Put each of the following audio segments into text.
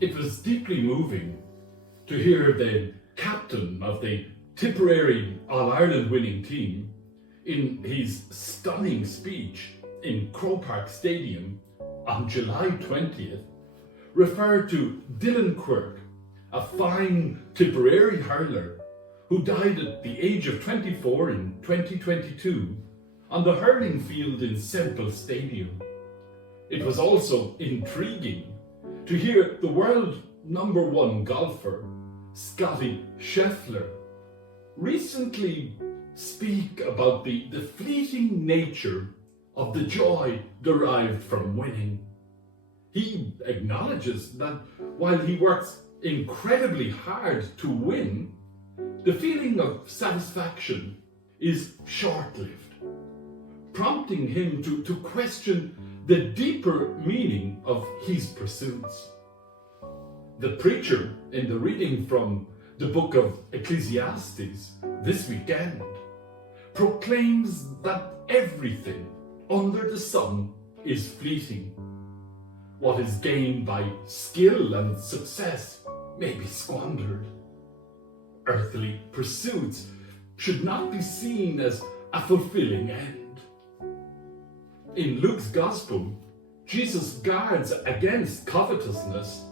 It was deeply moving to hear the captain of the Tipperary All-Ireland winning team in his stunning speech in Croke Park Stadium on July 20th refer to Dylan Quirk, a fine Tipperary hurler who died at the age of 24 in 2022 on the hurling field in Semple Stadium. It was also intriguing to hear the world #1 golfer, Scottie Scheffler, recently speak about the fleeting nature of the joy derived from winning. He acknowledges that while he works incredibly hard to win, the feeling of satisfaction is short-lived, prompting him to question the deeper meaning of his pursuits. The preacher, in the reading from the book of Ecclesiastes this weekend, proclaims that everything under the sun is fleeting. What is gained by skill and success may be squandered. Earthly pursuits should not be seen as a fulfilling end. In Luke's Gospel, Jesus guards against covetousness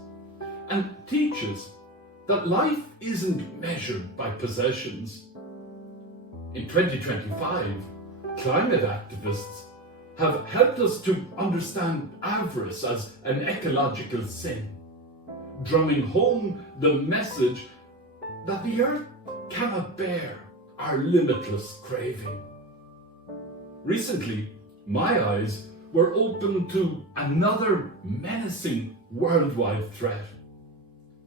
and teaches that life isn't measured by possessions. In 2025, climate activists have helped us to understand avarice as an ecological sin, drumming home the message that the earth cannot bear our limitless craving. Recently, my eyes were opened to another menacing worldwide threat.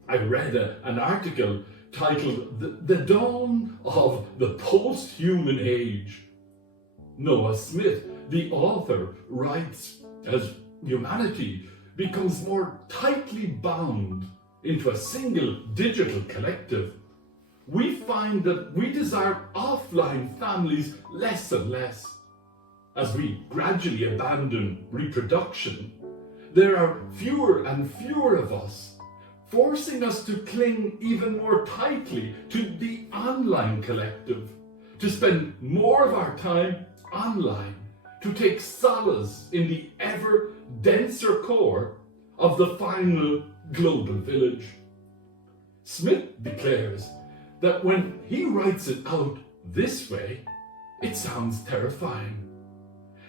I read an article titled The Dawn of the Post-Human Age. Noah Smith, the author, writes, as humanity becomes more tightly bound into a single digital collective, we find that we desire offline families less and less. As we gradually abandon reproduction, there are fewer and fewer of us, forcing us to cling even more tightly to the online collective, to spend more of our time online, to take solace in the ever denser core of the final global village. Smith declares that when he writes it out this way, it sounds terrifying.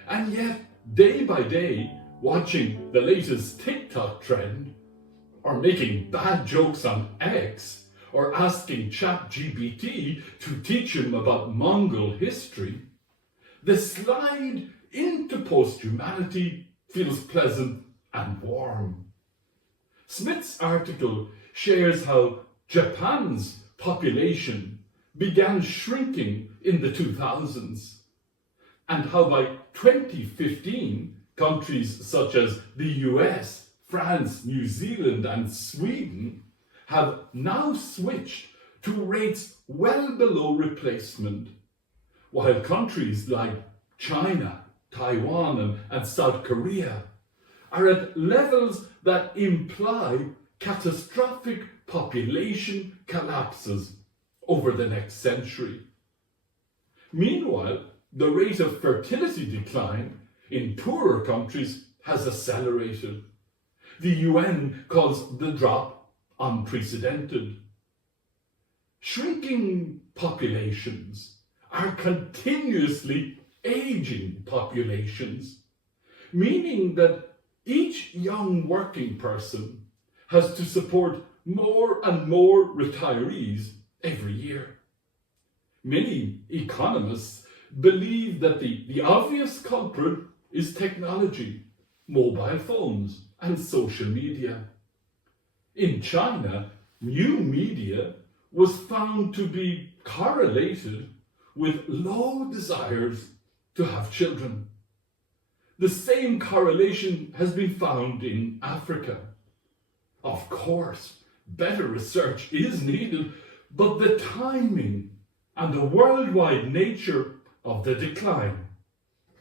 And yet, day by day, watching the latest TikTok trend, or making bad jokes on X, or asking ChatGPT to teach him about Mongol history, the slide into post-humanity feels pleasant and warm. Smith's article shares how Japan's population began shrinking in the 2000s, and how by 2015, countries such as the US, France, New Zealand, and Sweden have now switched to rates well below replacement, while countries like China, Taiwan, and South Korea are at levels that imply catastrophic population collapses over the next century. Meanwhile, the rate of fertility decline in poorer countries has accelerated. The UN calls the drop unprecedented. Shrinking populations are continuously aging populations, meaning that each young working person has to support more and more retirees every year. Many economists believe that the obvious culprit is technology, mobile phones, and social media. In China, new media was found to be correlated with low desires to have children. The same correlation has been found in Africa. Of course, better research is needed, but the timing and the worldwide nature of the decline,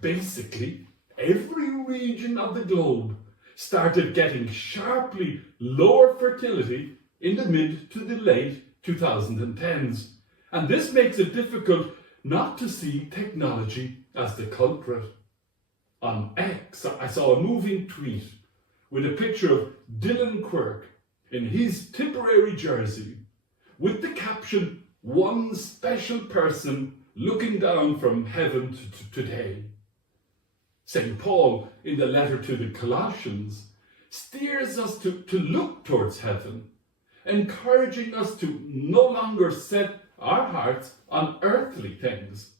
basically every region of the globe started getting sharply lower fertility in the mid to the late 2010s. And this makes it difficult not to see technology as the culprit. On X, I saw a moving tweet with a picture of Dylan Quirk in his Tipperary jersey with the caption, "One special person looking down from heaven today." St. Paul, in the letter to the Colossians, steers us to look towards heaven, encouraging us to no longer set our hearts on earthly things.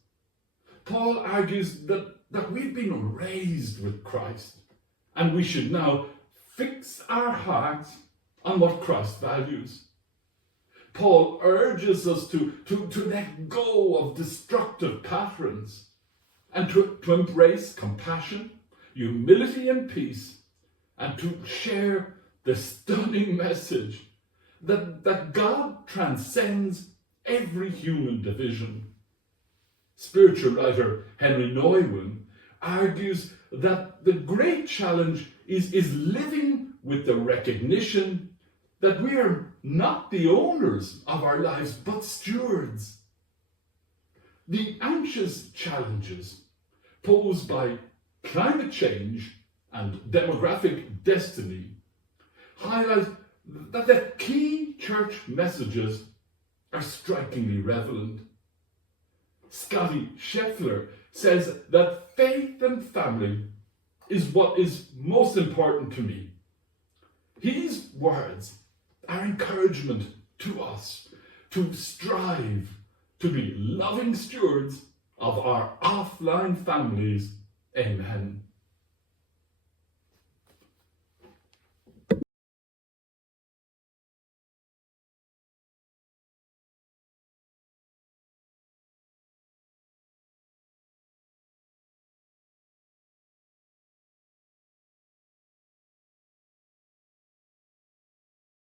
Paul argues that we've been raised with Christ, and we should now fix our hearts on what Christ values. Paul urges us to let go of destructive patterns and to embrace compassion, humility and peace, and to share the stunning message that God transcends every human division. Spiritual writer Henry Nouwen argues that the great challenge is living with the recognition that we are not the owners of our lives, but stewards. The anxious challenges posed by climate change and demographic destiny highlight that the key church messages are strikingly relevant. Scotty Scheffler says that faith and family is what is most important to me. His words are encouragement to us to strive to be loving stewards of our offline families. Amen.